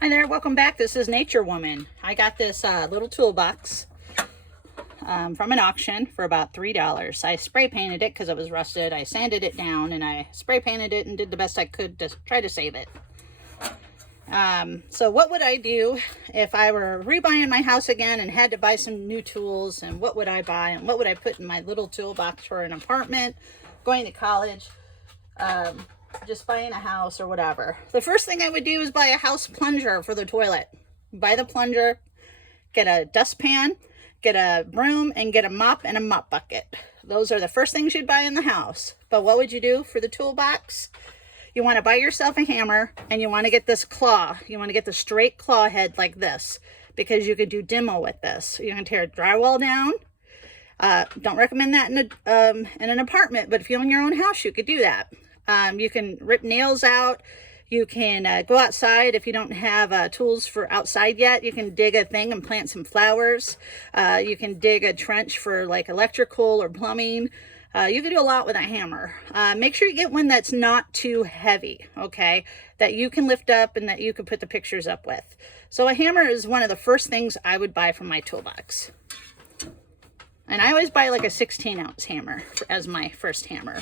Hi there, welcome back. This is Nature Woman. I got this little toolbox from an auction for about $3. I spray painted it because it was rusted. I sanded it down and I spray painted it and did the best I could to try to save it. So what would I do if I were rebuying my house again and had to buy some new tools? And what would I buy and what would I put in my little toolbox for an apartment, going to college, just buying a house or whatever? The first thing I would do is buy a house plunger for the toilet. Buy the plunger, get a dustpan, get a broom, and get a mop and a mop bucket. Those are the first things you'd buy in the house. But what would you do for the toolbox? You want to buy yourself a hammer, and you want to get this claw. You want to get the straight claw head like this, because you could do demo with this. You can tear drywall down. Don't recommend that in an apartment, but if you own your own house, you could do that. You can rip nails out. You can go outside if you don't have tools for outside yet. You can dig a thing and plant some flowers. You can dig a trench for like electrical or plumbing. You can do a lot with a hammer. Make sure you get one that's not too heavy, okay? That you can lift up and that you can put the pictures up with. So a hammer is one of the first things I would buy from my toolbox. And I always buy like a 16-ounce hammer as my first hammer.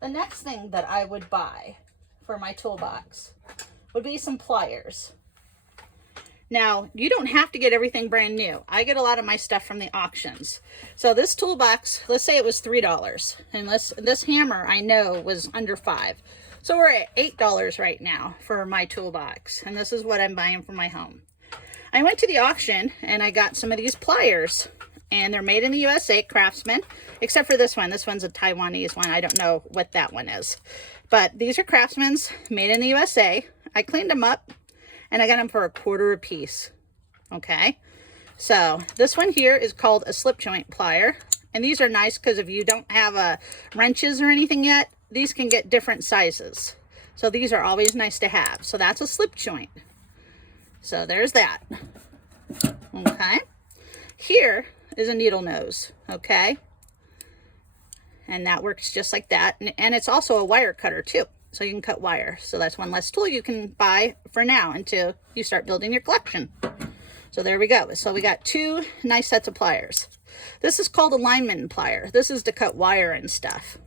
The next thing that I would buy for my toolbox would be some pliers. Now, you don't have to get everything brand new. I get a lot of my stuff from the auctions. So this toolbox, let's say it was $3, and this hammer I know was under $5. So we're at $8 right now for my toolbox, and this is what I'm buying for my home. I went to the auction and I got some of these pliers, and they're made in the USA, Craftsman, except for this one. This one's a Taiwanese one. I don't know what that one is. But these are Craftsman's, made in the USA. I cleaned them up, and I got them for $1 a piece. Okay, so this one here is called a slip joint plier, and these are nice because if you don't have wrenches or anything yet, these can get different sizes. So these are always nice to have. So that's a slip joint. So there's that. Okay, here is a needle nose. Okay, and that works just like that, and it's also a wire cutter too. So you can cut wire. So that's one less tool you can buy for now until you start building your collection. So there we go. So we got two nice sets of pliers. This is called a Lineman Plier. This is to cut wire and stuff.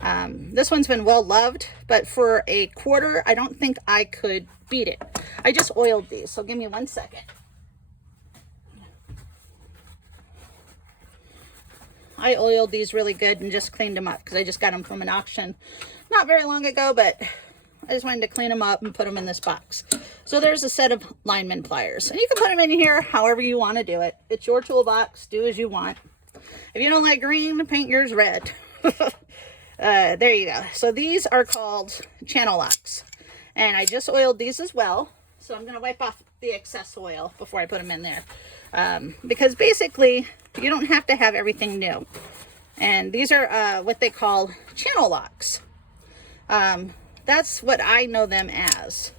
This one's been well loved, but for $1, I don't think I could beat it. I just oiled these, so give me 1 second. I oiled these really good and just cleaned them up because I just got them from an auction not very long ago, but I just wanted to clean them up and put them in this box. So there's a set of Lineman pliers, and you can put them in here however you want to do it. It's your toolbox. Do as you want. If you don't like green, paint yours red. There you go. So these are called channel locks, and I just oiled these as well. So I'm going to wipe off the excess oil before I put them in there, because basically you don't have to have everything new. And these are what they call channel locks. That's what I know them as,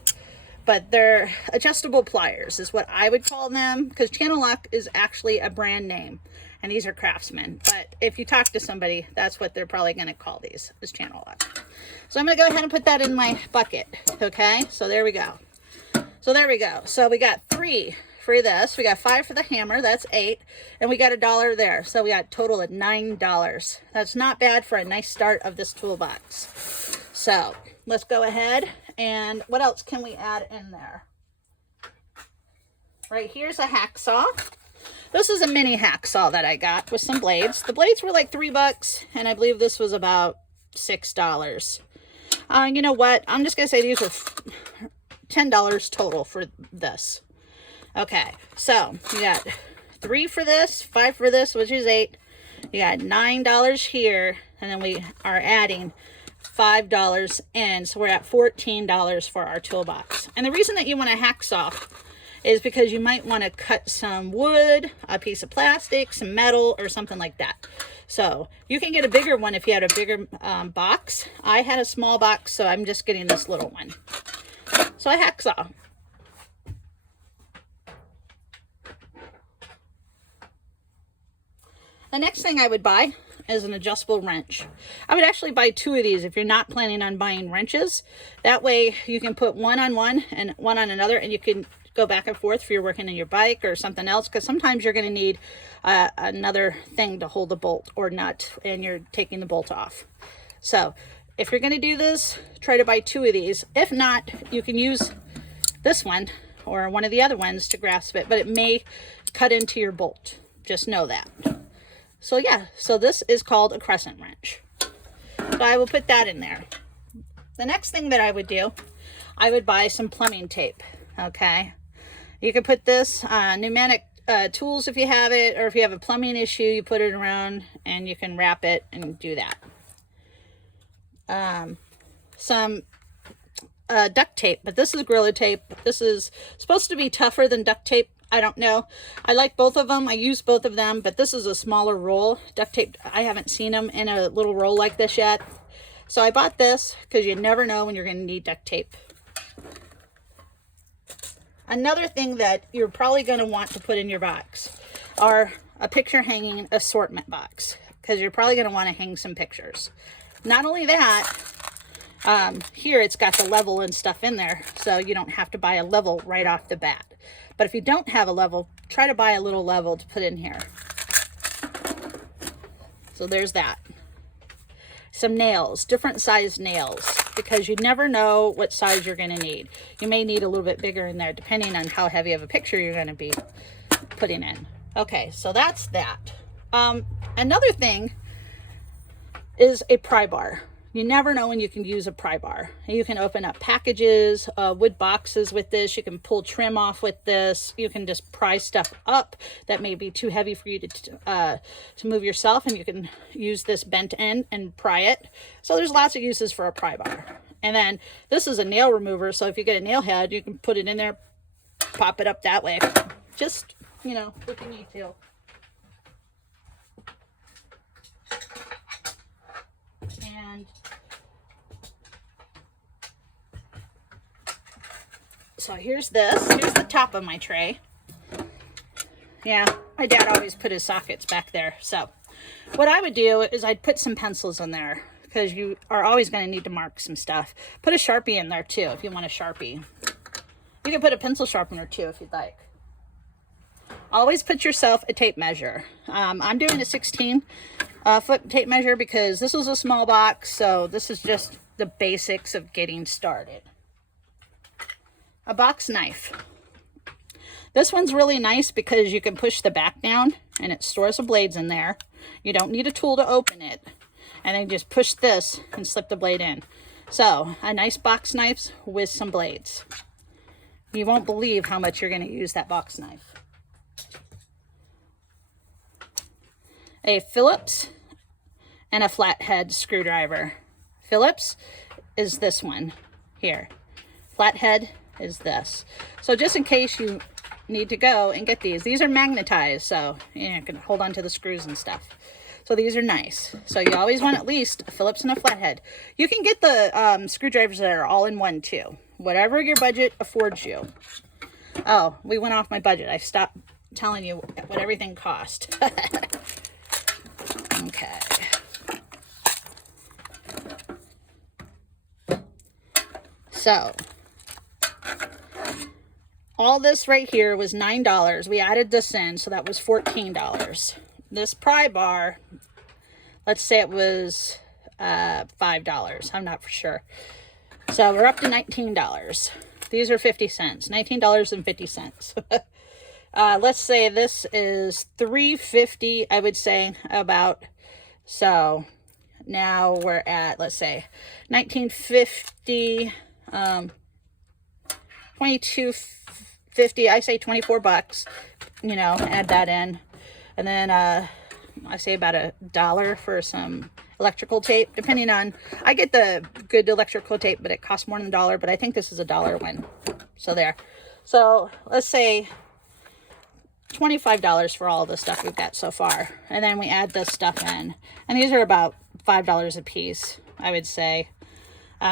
but they're adjustable pliers is what I would call them, because channel lock is actually a brand name, and these are Craftsman. But if you talk to somebody, that's what they're probably going to call these, is channel lock. So I'm going to go ahead and put that in my bucket. Okay, so there we go. So there we go. So we got 3 for this. We got 5 for the hammer. That's 8. And we got $1 there. So we got a total of $9. That's not bad for a nice start of this toolbox. So let's go ahead, and what else can we add in there? Right here's a hacksaw. This is a mini hacksaw that I got with some blades. The blades were like $3, and I believe this was about $6. You know what? I'm just going to say these were $10 total for this. Okay, so you got 3 for this, 5 for this, which is 8. You got $9 here, and then we are adding $5 in, so we're at $14 for our toolbox. And the reason that you want a hacksaw is because you might want to cut some wood, a piece of plastic, some metal, or something like that. So you can get a bigger one if you had a bigger box. I had a small box, so I'm just getting this little one. So a hacksaw. The next thing I would buy is an adjustable wrench. I would actually buy 2 of these if you're not planning on buying wrenches. That way you can put one on one and one on another, and you can go back and forth if you're working on your bike or something else, because sometimes you're going to need another thing to hold the bolt or nut and you're taking the bolt off. So if you're going to do this, try to buy 2 of these. If not, you can use this one or one of the other ones to grasp it, but it may cut into your bolt. Just know that. So yeah, so this is called a crescent wrench. So I will put that in there. The next thing that I would do, I would buy some plumbing tape, okay? You can put this pneumatic tools if you have it, or if you have a plumbing issue, you put it around and you can wrap it and do that. Some duct tape, but this is Gorilla Tape. This is supposed to be tougher than duct tape. I don't know. I like both of them. I use both of them, but this is a smaller roll. Duct tape, I haven't seen them in a little roll like this yet. So I bought this because you never know when you're going to need duct tape. Another thing that you're probably going to want to put in your box are a picture hanging assortment box, because you're probably going to want to hang some pictures. Not only that, here it's got the level and stuff in there, so you don't have to buy a level right off the bat. But if you don't have a level, try to buy a little level to put in here. So there's that. Some nails, different size nails, because you never know what size you're going to need. You may need a little bit bigger in there depending on how heavy of a picture you're going to be putting in. Okay, so that's that. Another thing is a pry bar. You never know when you can use a pry bar. You can open up packages, wood boxes with this. You can pull trim off with this. You can just pry stuff up that may be too heavy for you to move yourself, and you can use this bent end and pry it. So there's lots of uses for a pry bar. And then this is a nail remover, so if you get a nail head, you can put it in there, pop it up that way. Just, you know, if you need to. And so here's this. Here's the top of my tray. Yeah, my dad always put his sockets back there. So what I would do is I'd put some pencils in there, because you are always going to need to mark some stuff. Put a Sharpie in there too if you want a Sharpie. You can put a pencil sharpener too if you'd like. Always put yourself a tape measure. I'm doing a 16 foot tape measure because this is a small box, so this is just the basics of getting started. A box knife. This one's really nice because you can push the back down and it stores the blades in there. You don't need a tool to open it. And then just push this and slip the blade in. So a nice box knife with some blades. You won't believe how much you're going to use that box knife. A Phillips and a flathead screwdriver. Phillips is this one here. Flathead is this. So just in case you need to go and get these are magnetized, so you can hold on to the screws and stuff. So these are nice. So you always want at least a Phillips and a flathead. You can get the screwdrivers that are all in one too. Whatever your budget affords you. Oh, we went off my budget. I stopped telling you what everything cost. Okay. So all this right here was $9. We added this in, so that was $14. This pry bar, let's say it was $5. I'm not for sure. So we're up to $19. These are 50 cents. $19.50. Let's say this is $3.50, I would say, about. So now we're at, let's say, $19.50, $22.50. I say 24 bucks, you know, add that in. And then I say about $1 for some electrical tape, depending on, I get the good electrical tape, but it costs more than $1, but I think this is a $1 one. So there. So let's say $25 for all the stuff we've got so far. And then we add this stuff in. And these are about $5 a piece, I would say.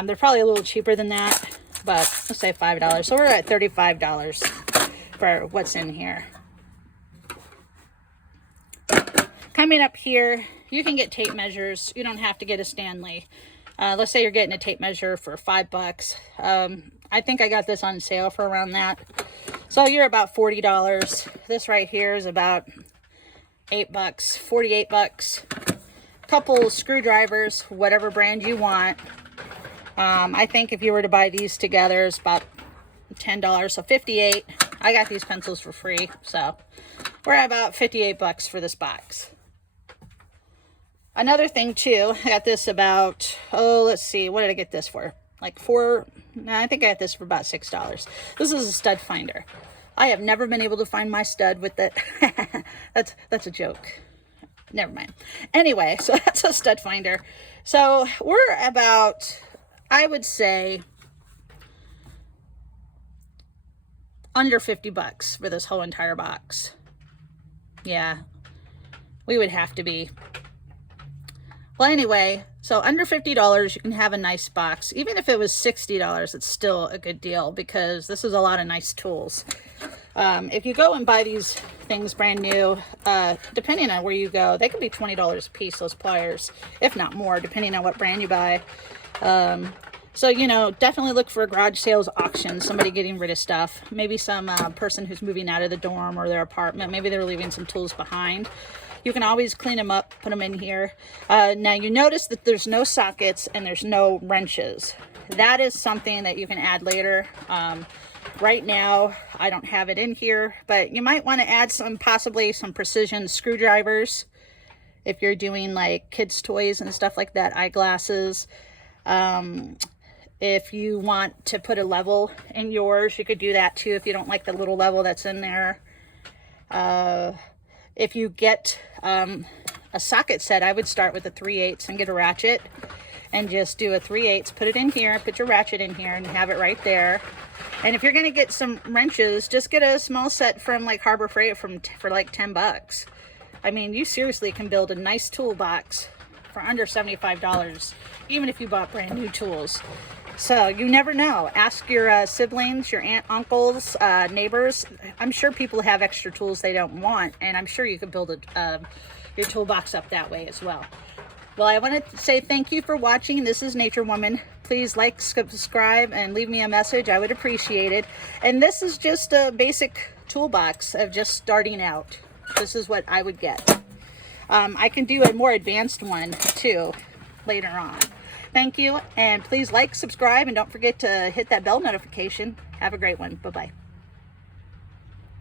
They're probably a little cheaper than that, but let's say $5. So we're at $35 for what's in here. Coming up here, you can get tape measures. You don't have to get a Stanley. Let's say you're getting a tape measure for $5. I think I got this on sale for around that. So you're about $40. This right here is about $8, $48. Couple screwdrivers, whatever brand you want. I think if you were to buy these together, it's about $10, so $58. I got these pencils for free, so we're at about $58 for this box. Another thing too, I got this about, oh, let's see, what did I get this for? Like I think I got this for about $6. This is a stud finder. I have never been able to find my stud with it. That's a joke. Never mind. Anyway, so that's a stud finder. So we're about, I would say, under $50 for this whole entire box. Yeah, we would have to be. Well, anyway, so under $50, you can have a nice box. Even if it was $60, it's still a good deal because this is a lot of nice tools. If you go and buy these things brand new, depending on where you go, they can be $20 a piece, those pliers, if not more, depending on what brand you buy. So, you know, definitely look for a garage sales auction, somebody getting rid of stuff. Maybe some person who's moving out of the dorm or their apartment. Maybe they're leaving some tools behind. You can always clean them up, put them in here. Now, you notice that there's no sockets and there's no wrenches. That is something that you can add later. Right now, I don't have it in here, but you might want to add possibly some precision screwdrivers if you're doing like kids' toys and stuff like that, eyeglasses. If you want to put a level in yours, you could do that too if you don't like the little level that's in there. If you get a socket set, I would start with a 3/8 and get a ratchet and just do a 3/8, put it in here, put your ratchet in here and have it right there. And if you're going to get some wrenches, just get a small set from like Harbor Freight for like $10. I mean, you seriously can build a nice toolbox for under $75, even if you bought brand new tools. So you never know. Ask your siblings, your aunt, uncles, neighbors. I'm sure people have extra tools they don't want, and I'm sure you could build your toolbox up that way as well. Well, I want to say thank you for watching. This is Nature Woman. Please like, subscribe, and leave me a message. I would appreciate it. And this is just a basic toolbox of just starting out. This is what I would get. I can do a more advanced one too later on. Thank you, and please like, subscribe, and don't forget to hit that bell notification. Have a great one. Bye-bye.